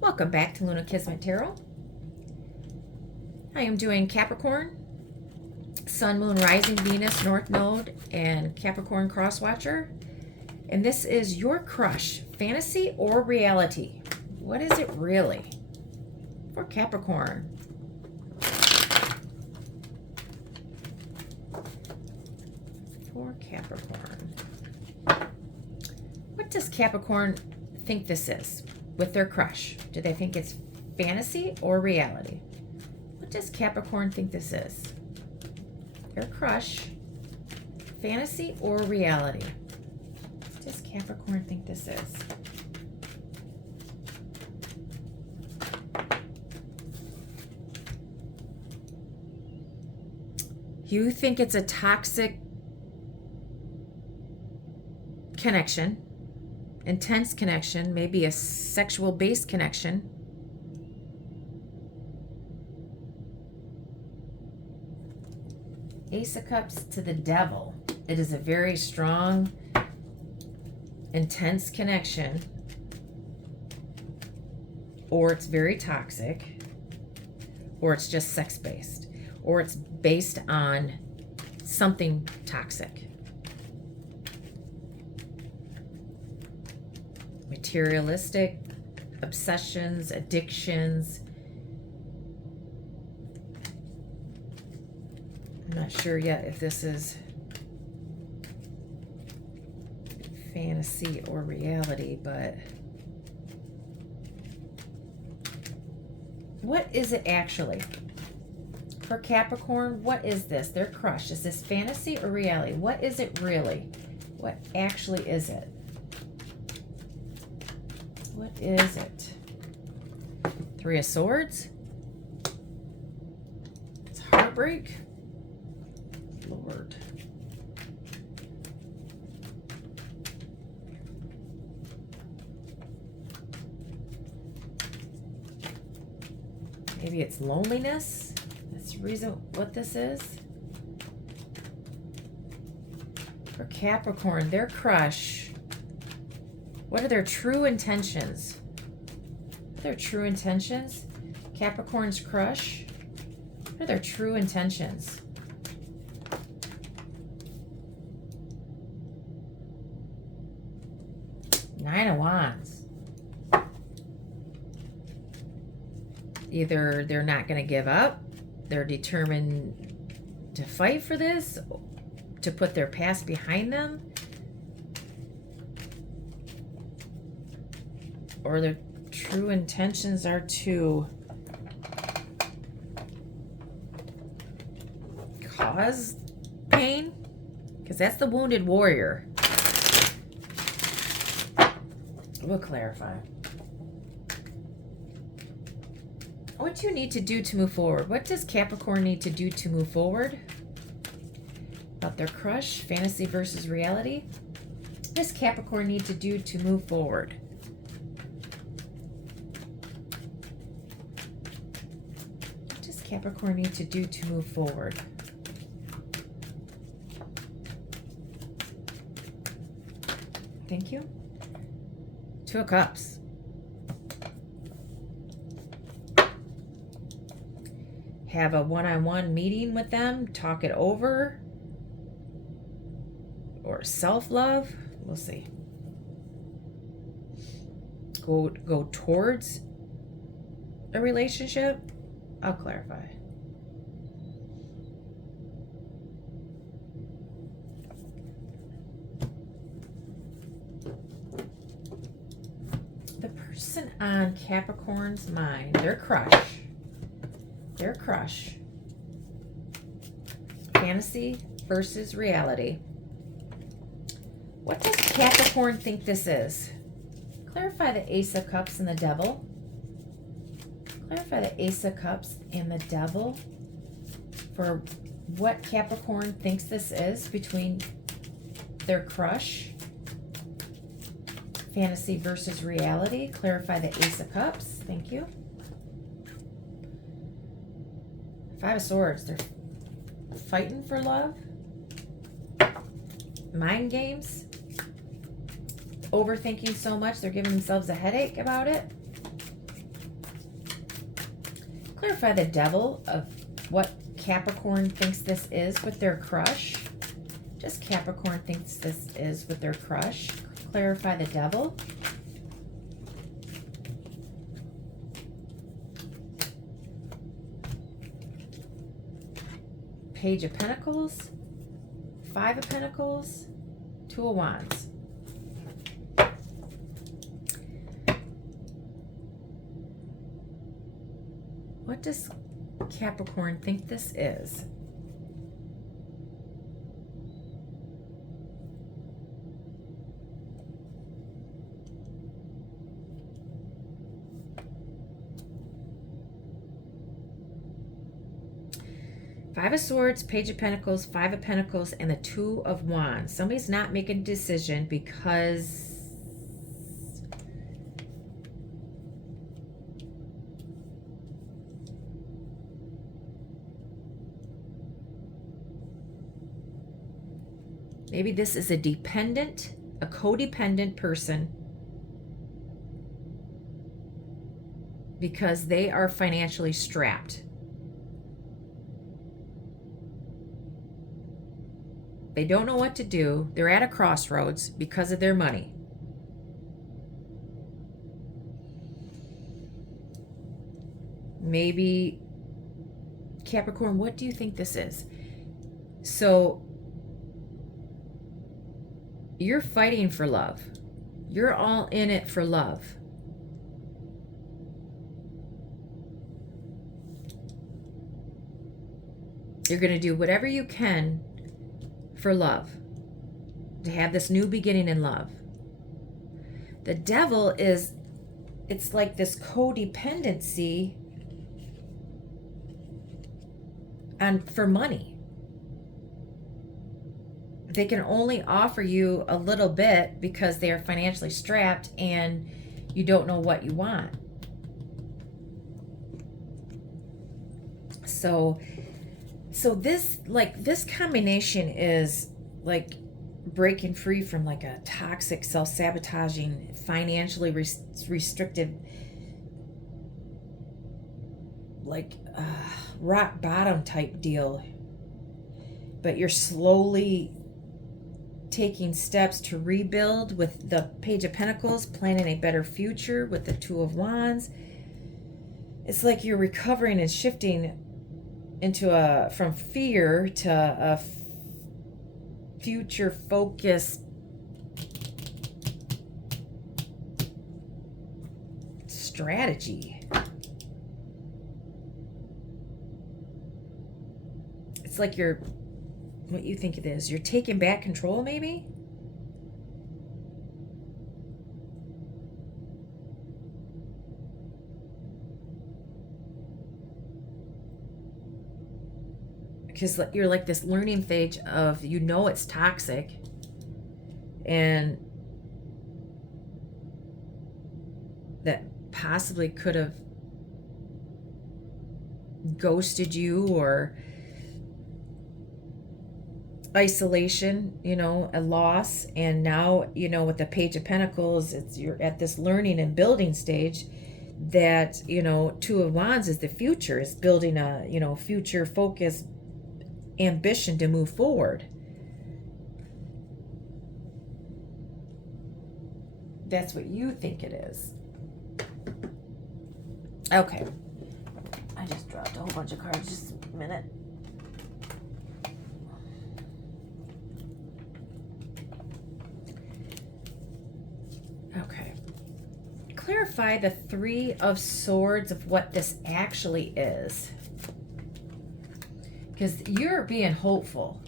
Welcome back to Luna Kismet Tarot. I am doing Capricorn, Sun, Moon, Rising, Venus, North Node, and Capricorn Cross Watcher. And this is your crush, fantasy or reality? What is it really for Capricorn? For Capricorn. What does Capricorn think this is with their crush? Do they think it's fantasy or reality? What does Capricorn think this is? Their crush, fantasy or reality? What does Capricorn think this is? You think it's a toxic connection, intense connection, maybe a sexual based connection. Ace of Cups to the Devil. It is a very strong, intense connection, or it's very toxic, or it's just sex based, or it's based on something toxic. Materialistic, obsessions, addictions. I'm not sure yet if this is fantasy or reality, but what is it actually? For Capricorn, what is this? Their crush. Is this fantasy or reality? What is it really? What actually is it? What is it? Three of Swords. It's heartbreak. Lord. Maybe it's loneliness. That's the reason what this is. For Capricorn, their crush. What are their true intentions? What are their true intentions? Capricorn's crush. What are their true intentions? Nine of Wands. Either they're not going to give up, they're determined to fight for this, to put their past behind them, or their true intentions are to cause pain, because that's the wounded warrior. We'll clarify. What do you need to do to move forward? What does Capricorn need to do to move forward? About their crush, fantasy versus reality. What does Capricorn need to do to move forward? What does Capricorn need to do to move forward? Thank you. Two of Cups. Have a one-on-one meeting with them, talk it over, or self-love. We'll see. Go towards a relationship. I'll clarify. The person on Capricorn's mind, their crush, fantasy versus reality. What does Capricorn think this is? Clarify the Ace of Cups and the Devil. Clarify the Ace of Cups and the Devil for what Capricorn thinks this is between their crush, fantasy versus reality. Clarify the Ace of Cups. Thank you. Five of Swords. They're fighting for love. Mind games. Overthinking so much, they're giving themselves a headache about it. Clarify the devil of what Capricorn thinks this is with their crush. Just Capricorn thinks this is with their crush. Clarify the devil. Page of Pentacles, Five of Pentacles, Two of Wands. What does Capricorn think this is? Five of Swords, Page of Pentacles, Five of Pentacles, and the Two of Wands. Somebody's not making a decision because maybe this is a dependent, a codependent person because they are financially strapped. They don't know what to do. They're at a crossroads because of their money. Maybe, Capricorn, what do you think this is? So, you're fighting for love. You're all in it for love. You're going to do whatever you can for love, to have this new beginning in love. The devil is, it's like this codependency for money. They can only offer you a little bit because they are financially strapped and you don't know what you want. So this combination is like breaking free from like a toxic, self-sabotaging, financially restrictive, like rock bottom type deal. But you're slowly taking steps to rebuild with the Page of Pentacles, planning a better future with the Two of Wands. It's like you're recovering and shifting into from fear to a future focused strategy. It's like what you think it is. You're taking back control, maybe? Because you're like this learning stage of, it's toxic and that possibly could have ghosted you, or isolation, a loss. And now, with the Page of Pentacles, you're at this learning and building stage that, Two of Wands is the future, is building a, future focused ambition to move forward. That's what you think it is. Okay. I just dropped a whole bunch of cards. Just a minute. Okay. Clarify the Three of Swords of what this actually is. Because you're being hopeful.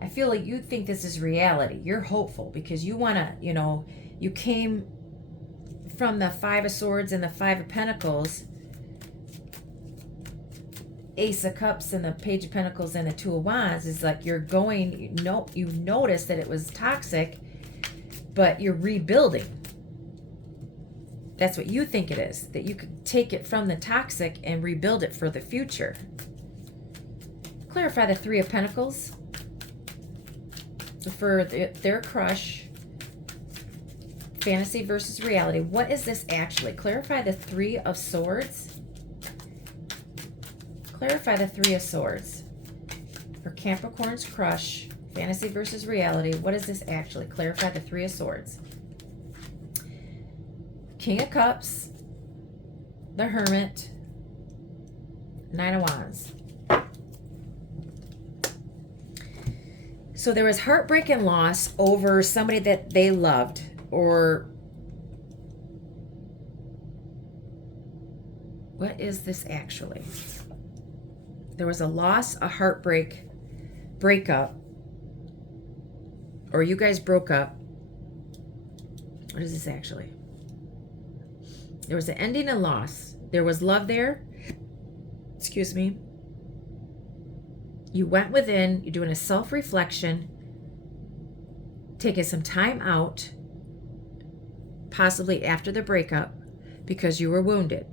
I feel like you think this is reality. You're hopeful because you want to, you came from the Five of Swords and the Five of Pentacles, Ace of Cups and the Page of Pentacles and the Two of Wands. Is like you're going, you notice that it was toxic, but you're rebuilding. That's what you think it is, that you could take it from the toxic and rebuild it for the future. Clarify the Three of Pentacles for their crush. Fantasy versus reality. What is this actually? Clarify the Three of Swords Clarify the Three of Swords. For Capricorn's crush, fantasy versus reality, what is this actually? Clarify the Three of Swords. King of Cups, the Hermit, Nine of Wands. So there was heartbreak and loss over somebody that they loved, or what is this actually? There was a loss, a heartbreak, breakup, or you guys broke up. What is this actually? There was an ending and loss. There was love there. Excuse me. You went within, you're doing a self-reflection, taking some time out, possibly after the breakup, because you were wounded.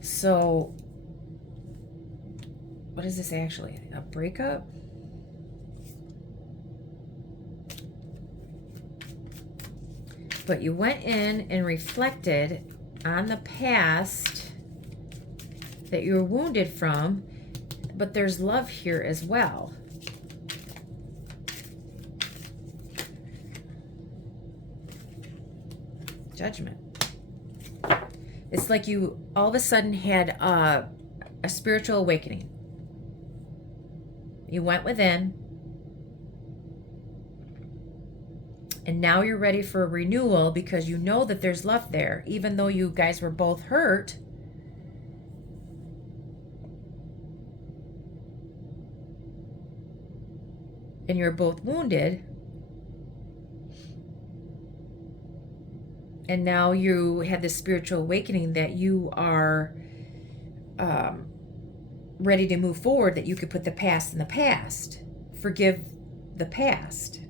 So, what is this actually? A breakup? But you went in and reflected on the past that you were wounded from, but there's love here as well. Judgment. It's like you all of a sudden had a spiritual awakening. You went within, and now you're ready for a renewal because you know that there's love there, even though you guys were both hurt. And you're both wounded. And now you had this spiritual awakening that you are ready to move forward, that you could put the past in the past. Forgive the past.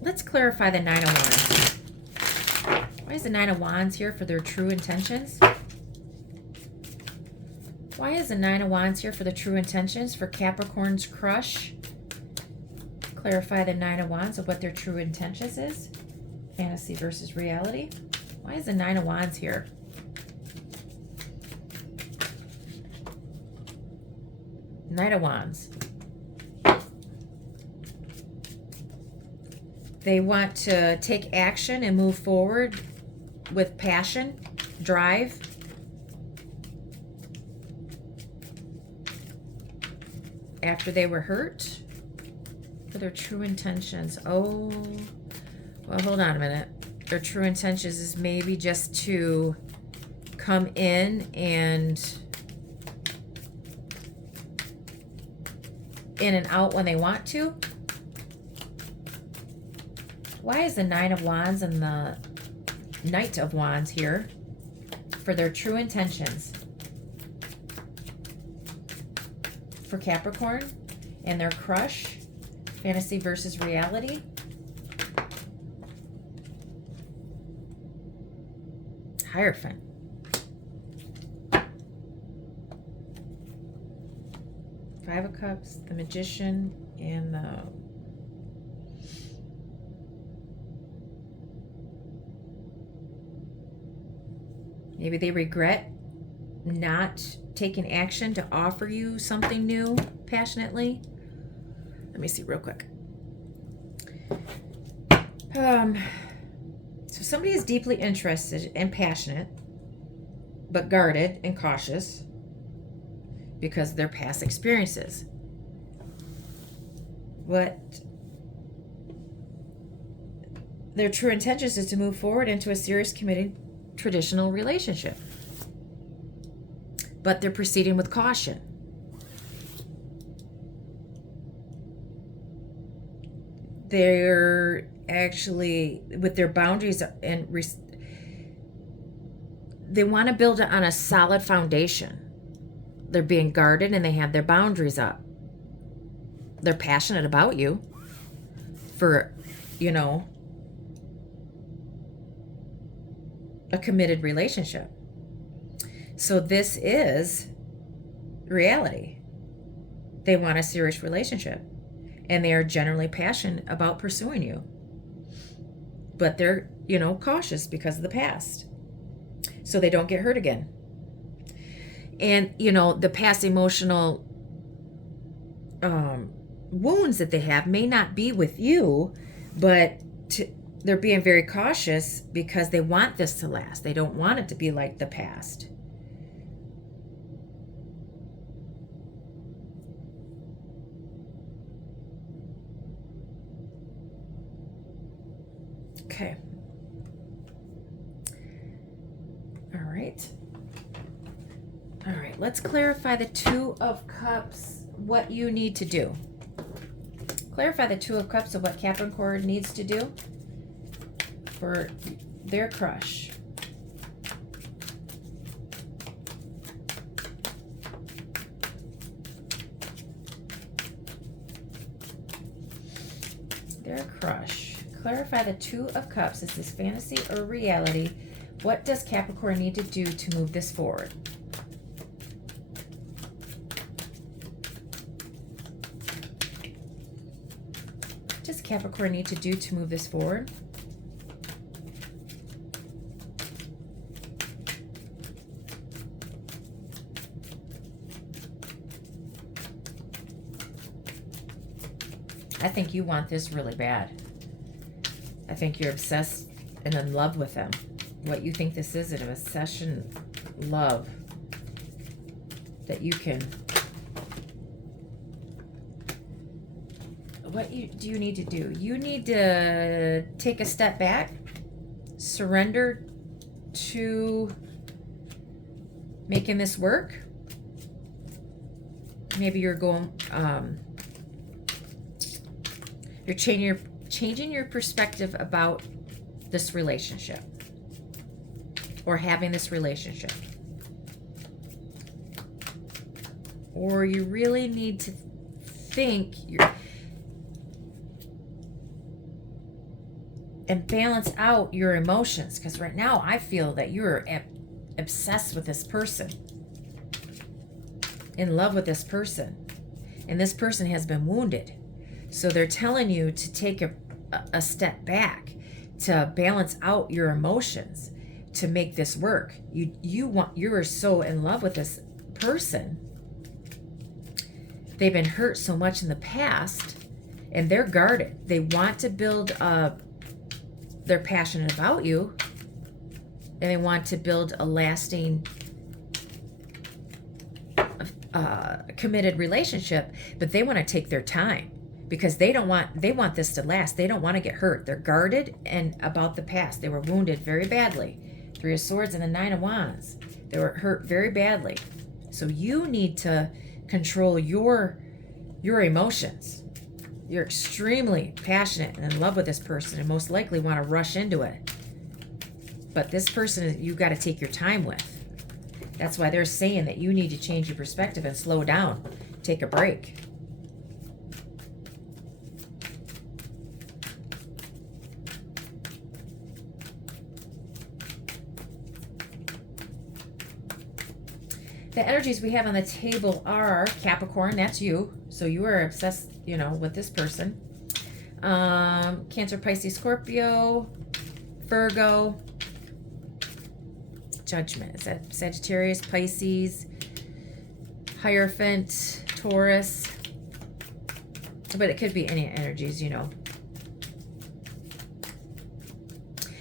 Let's clarify the Nine of Wands. Why is the Nine of Wands here for their true intentions? Why is the Nine of Wands here for the true intentions for Capricorn's crush? Clarify the Nine of Wands of what their true intentions is. Fantasy versus reality. Why is the Nine of Wands here? Knight of Wands. They want to take action and move forward with passion, drive. After they were hurt, for their true intentions. Oh, well, hold on a minute. Their true intentions is maybe just to come in and out when they want to. Why is the Nine of Wands and the Knight of Wands here for their true intentions for Capricorn and their crush? Fantasy versus reality. Hierophant. Five of Cups, the Magician, and the maybe they regret not taking action to offer you something new passionately. Let me see real quick. So somebody is deeply interested and passionate, but guarded and cautious because of their past experiences. What their true intentions is to move forward into a serious, committed, traditional relationship. But they're proceeding with caution. They're actually, with their boundaries, and they want to build it on a solid foundation. They're being guarded and they have their boundaries up. They're passionate about you for, a committed relationship. So this is reality. They want a serious relationship, and they are generally passionate about pursuing you. But they're, cautious because of the past, so they don't get hurt again. And, the past emotional wounds that they have may not be with you, but they're being very cautious because they want this to last. They don't want it to be like the past. Okay. All right. All right. Let's clarify the Two of Cups, what you need to do. Clarify the Two of Cups of what Capricorn needs to do for their crush. Their crush. Clarify the Two of Cups. Is this fantasy or reality? What does Capricorn need to do to move this forward? What does Capricorn need to do to move this forward? I think you want this really bad. I think you're obsessed and in love with them. What you think this is, an obsession, love that you can. What do you need to do? You need to take a step back, surrender to making this work. Maybe you're going, you're changing your perspective about this relationship or having this relationship. Or you really need to think and balance out your emotions, because right now I feel that you're obsessed with this person, in love with this person, and this person has been wounded. So they're telling you to take a step back, to balance out your emotions, to make this work. You are so in love with this person. They've been hurt so much in the past, and they're guarded. They want to build they're passionate about you, and they want to build a lasting committed relationship, but they want to take their time because they want this to last. They don't want to get hurt. They're guarded and about the past. They were wounded very badly. Three of Swords and the Nine of Wands. They were hurt very badly. So you need to control your emotions. You're extremely passionate and in love with this person and most likely want to rush into it. But this person, you've got to take your time with. That's why they're saying that you need to change your perspective and slow down. Take a break. The energies we have on the table are Capricorn, that's you. So you are obsessed, with this person. Cancer, Pisces, Scorpio, Virgo, Judgment. Is that Sagittarius, Pisces, Hierophant, Taurus? But it could be any energies,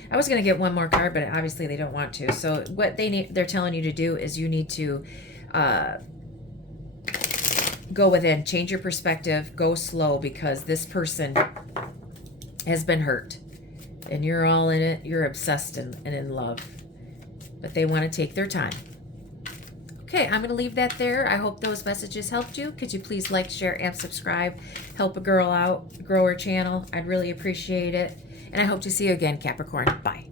I was going to get one more card, but obviously they don't want to. So what they're telling you to do is you need to go within, change your perspective, go slow, because this person has been hurt and you're all in it. You're obsessed and in love, but they want to take their time. Okay, I'm going to leave that there. I hope those messages helped you. Could you please like, share, and subscribe? Help a girl out, grow her channel. I'd really appreciate it. And I hope to see you again, Capricorn. Bye.